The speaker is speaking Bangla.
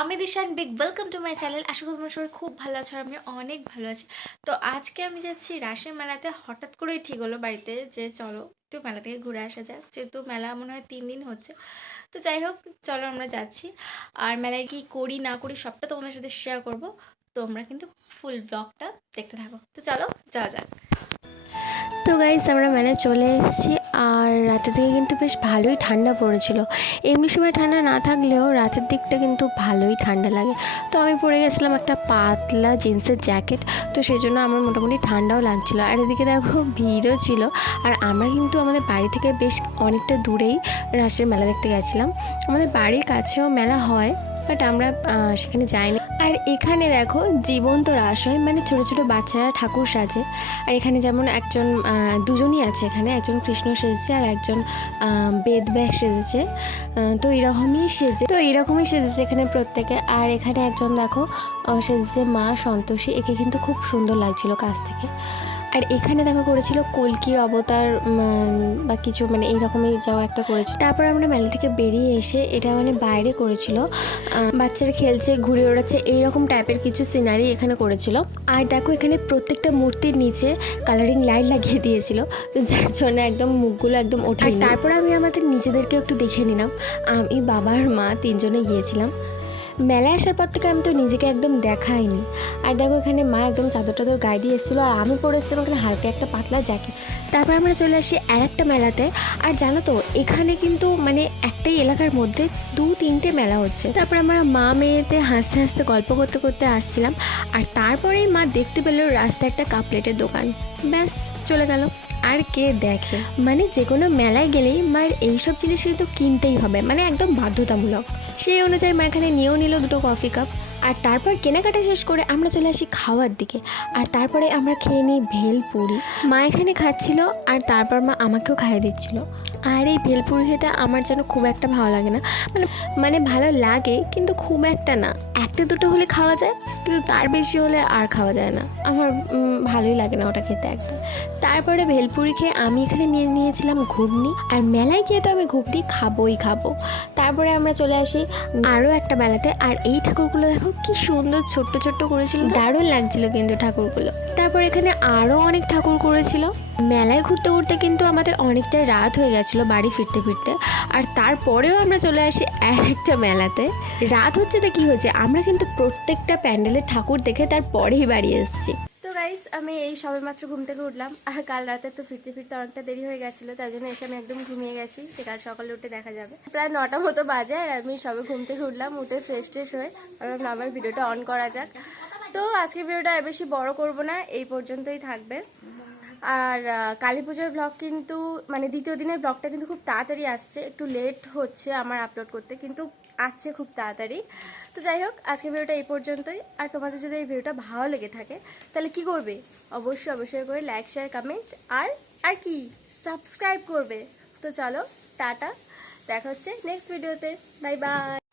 আমি Dishan big welcome to my channel. আশা করি তোমরা সবাই খুব ভালো আছো আর আমি অনেক ভালো আছি। তো আজকে আমি যাচ্ছি রাসের মেলাতে। হঠাৎ করেই ঠিক হলো বাড়িতে যে চলো একটু মেলা থেকে ঘুরে আসা যাক, যেহেতু মেলা মনে হয় 3 দিন হচ্ছে। তো যাই হোক, চলো আমরা যাচ্ছি। আর মেলায় কি করি না করি সবটা তোমাদের সাথে শেয়ার করবো। তোমরা কিন্তু ফুল ব্লগটা দেখতে থাকো। তো চলো যাওয়া যাক। তো গাইস আমরা মেলায় চলে এসেছি। আর রাতে থেকে কিন্তু বেশ ভালোই ঠান্ডা পড়েছিল। এমনি সময় ঠান্ডা না থাকলেও রাতের দিকটা কিন্তু ভালোই ঠান্ডা লাগে। তো আমি পরে গেছিলাম একটা পাতলা জিন্সের জ্যাকেট, তো সেই জন্য আমার মোটামুটি ঠান্ডাও লাগছিলো। আর এদিকে দেখো ভিড়ও ছিল। আর আমরা কিন্তু আমাদের বাড়ি থেকে বেশ অনেকটা দূরেই রাসের মেলা দেখতে গেছিলাম। আমাদের বাড়ির কাছেও মেলা হয়, বাট আমরা সেখানে যাইনি। আর এখানে দেখো জীবন্ত রাস হয়, মানে ছোটো ছোটো বাচ্চারা ঠাকুর সাজে। আর এখানে যেমন একজন দুজনই আছে, এখানে একজন কৃষ্ণ সেজেছে আর একজন বেদব্যাস সেজেছে। তো এরকমই সেজেছে এখানে প্রত্যেকে। আর এখানে একজন দেখো সেজেছে মা সন্তোষী, একে কিন্তু খুব সুন্দর লাগছিল কাছ থেকে। আর এখানে দেখা করেছিল কলকির অবতার বা কিছু, মানে এইরকমই যাও একটা করেছিল। তারপর আমরা মেলা থেকে বেরিয়ে এসে এটা মানে বাইরে করেছিল, বাচ্চারা খেলছে ঘুরে ওড়াচ্ছে এইরকম টাইপের কিছু সিনারি এখানে করেছিল। আর দেখো এখানে প্রত্যেকটা মূর্তির নিচে কালারিং লাইট লাগিয়ে দিয়েছিল, যার জন্য একদম মুখগুলো একদম ওঠে। তারপর আমি আমাদের নিজেদেরকে একটু দেখে নিলাম। আমি বাবার মা তিনজনে গিয়েছিলাম। মেলায় আসার পর থেকে আমি তো নিজেকে একদম দেখাইনি। আর দেখো এখানে মা একদম চাদর টাদর গায়ে দিয়ে এসেছিলো, আর আমি পরে এসেছিলাম এখানে হালকা একটা পাতলা জ্যাকেট। তারপর আমরা চলে আসি আর একটা মেলাতে। আর জানো তো এখানে কিন্তু মানে একটাই এলাকার মধ্যে 2-3টে মেলা হচ্ছে। তারপর আমরা মা মেয়েতে হাসতে হাসতে গল্প করতে করতে আসছিলাম। আর তারপরেই মা দেখতে পেল রাস্তায় একটা কাপলেটের দোকান। ব্যাস চলে গেল। আর কে দেখে, মানে যে কোনো মেলায় গেলেই মায়ের এইসব জিনিস কিন্তু কিনতেই হবে, মানে একদম বাধ্যতামূলক। সেই অনুযায়ী মা এখানে নিয়েও নিল 2টো কফি কাপ। আর তারপর কেনাকাটা শেষ করে আমরা চলে আসি খাওয়ার দিকে। আর তারপরে আমরা খেয়ে নিই ভেলপুরি। মা এখানে খাচ্ছিল আর তারপর মা আমাকেও খাইয়ে দিচ্ছিল। আর এই ভেলপুরি খেতে আমার যেন খুব একটা ভালো লাগে না, মানে ভালো লাগে কিন্তু খুব একটা না। 1-2টো হলে খাওয়া যায়, কিন্তু তার বেশি হলে আর খাওয়া যায় না। আমার ভালোই লাগে না ওটা খেতে একদম। তারপরে ভেলপুরি খেয়ে আমি এখানে নিয়েছিলাম ঘুগনি। আর মেলায় গিয়ে তো আমি ঘুগনি খাবো। তারপরে আমরা চলে আসি আরও একটা মেলাতে। আর এই ঠাকুরগুলো দেখো কি সুন্দর ছোট্ট ছোট্ট করেছিল, দারুণ লাগছিল কিন্তু ঠাকুরগুলো। তারপর এখানে আরও অনেক ঠাকুর করেছিল। মেলায় ঘুরতে ঘুরতে কিন্তু আমাদের অনেকটাই রাত হয়ে গেছিলো বাড়ি ফিরতে ফিরতে। আর তারপরেও আমরা চলে আসি আর একটা মেলাতে। রাত হচ্ছে তো কী হয়েছে, আমরা কিন্তু প্রত্যেকটা প্যান্ডেলের ঠাকুর দেখে তারপরেই বাড়ি এসেছি। তো গাইস, আমি এই সবেমাত্র ঘুম থেকে উঠলাম। আর কাল রাতে তো ফিরতে ফিরতে অনেকটা দেরি হয়ে গেছিলো, তাই জন্য এসে আমি একদম ঘুমিয়ে গেছি, যে কাল সকালে উঠে দেখা যাবে। প্রায় 9টা মতো বাজে আর আমি সবে ঘুম থেকে উঠলাম, উঠে ফ্রেশ হয়ে ভাবলাম আবার ভিডিওটা অন করা যাক। তো আজকের ভিডিওটা আর বেশি বড় করব না, এই পর্যন্তই থাকবে। আর কালী পুজোর ব্লগ কিন্তু মানে দ্বিতীয় দিনের ব্লগটা কিন্তু খুব তাড়াতাড়ি আসছে, একটু লেট হচ্ছে আমার আপলোড করতে, কিন্তু আসছে খুব তাড়াতাড়ি। তো যাই হোক, আজকের ভিডিওটা এই পর্যন্তই। আর তোমাদের যদি এই ভিডিওটা ভালো লেগে থাকে তাহলে কি করবে, অবশ্যই করে লাইক শেয়ার কমেন্ট আর কি সাবস্ক্রাইব করবে। তো চলো টাটা, দেখা হচ্ছে নেক্সট ভিডিওতে। Bye bye.